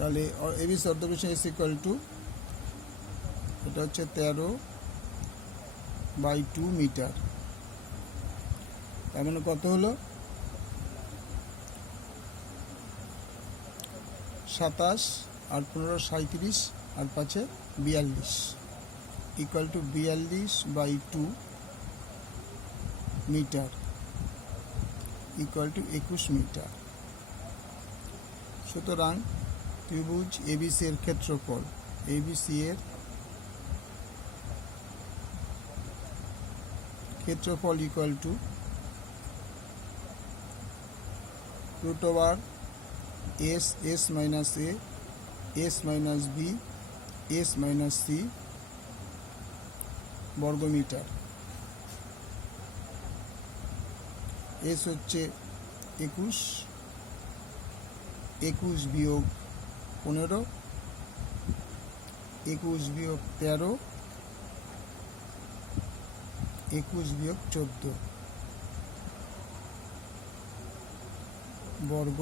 তাহলে এবিসি অর্ধবৃত্ত is equal to, এটা হচ্ছে 13/2 মিটার। তার মানে কত হলো? 27 আর 15 37 আর 5 42 equal to 42/2 metre equal to 21 metre. সুতরাং ত্রিভুজ এবিসি এর ক্ষেত্রফল, এবিসি এর ক্ষেত্রফল equal to √s minus a s minus b s minus c বর্গমিটার। এস হচ্ছে 21, 21 বিয়োগ 15, 21 বিয়োগ 13, 21 বিয়োগ 14 বর্গ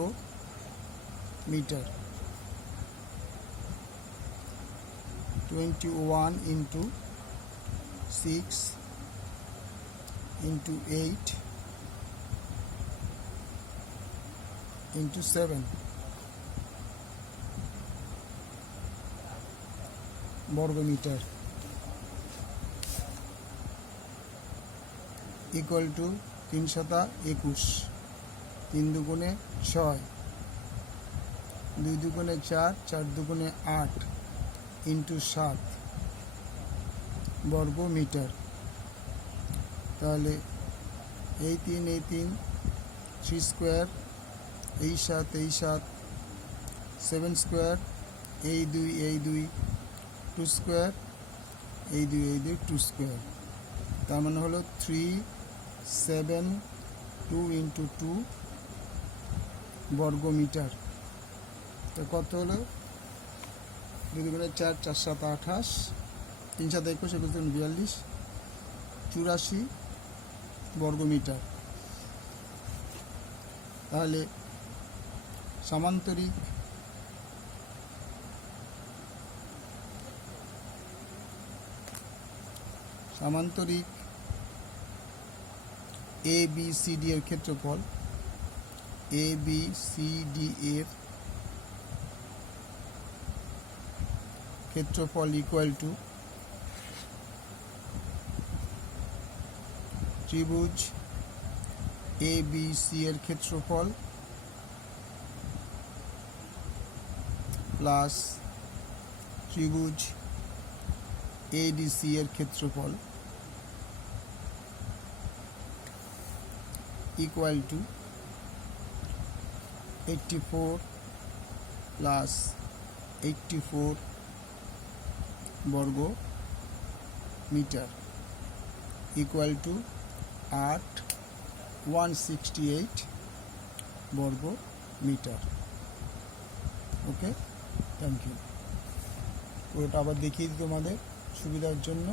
মিটার। 21 into 6 into 8 into 7 বর্গমিটার ইকুয়াল টু 3 × 21, 3 × 2 = 6, 2 × 2 = 4, 4 × 2 = 8 into 7 বর্গ মিটার। তাহলে এই 3 3 স্কোয়ার, এই 7 7 স্কোয়ার, এই 2 2 স্কোয়ার, এই 2 2 স্কোয়ার। তার মানে হলো 3 7 2 into 2 বর্গ মিটার। তো কত হলো? 2 × 4, 4 × 7 28, 3 × 7 21, 21 × 42, 84 বর্গ মিটার। তাহলে সামান্তরিক ABCD এর ক্ষেত্রফল, ABCD এর ক্ষেত্রফল ইকুয়াল টু ত্রিভুজ ABC এর ক্ষেত্রফল প্লাস ত্রিভুজ ADC এর ক্ষেত্রফল ইকুয়াল টু 84 প্লাস 84 বর্গ মিটার ইকুয়াল টু 168 বর্গ মিটার। Okay, thank you. পুরোটা আবার দেখিয়ে দিই তোমাদের সুবিধার জন্য।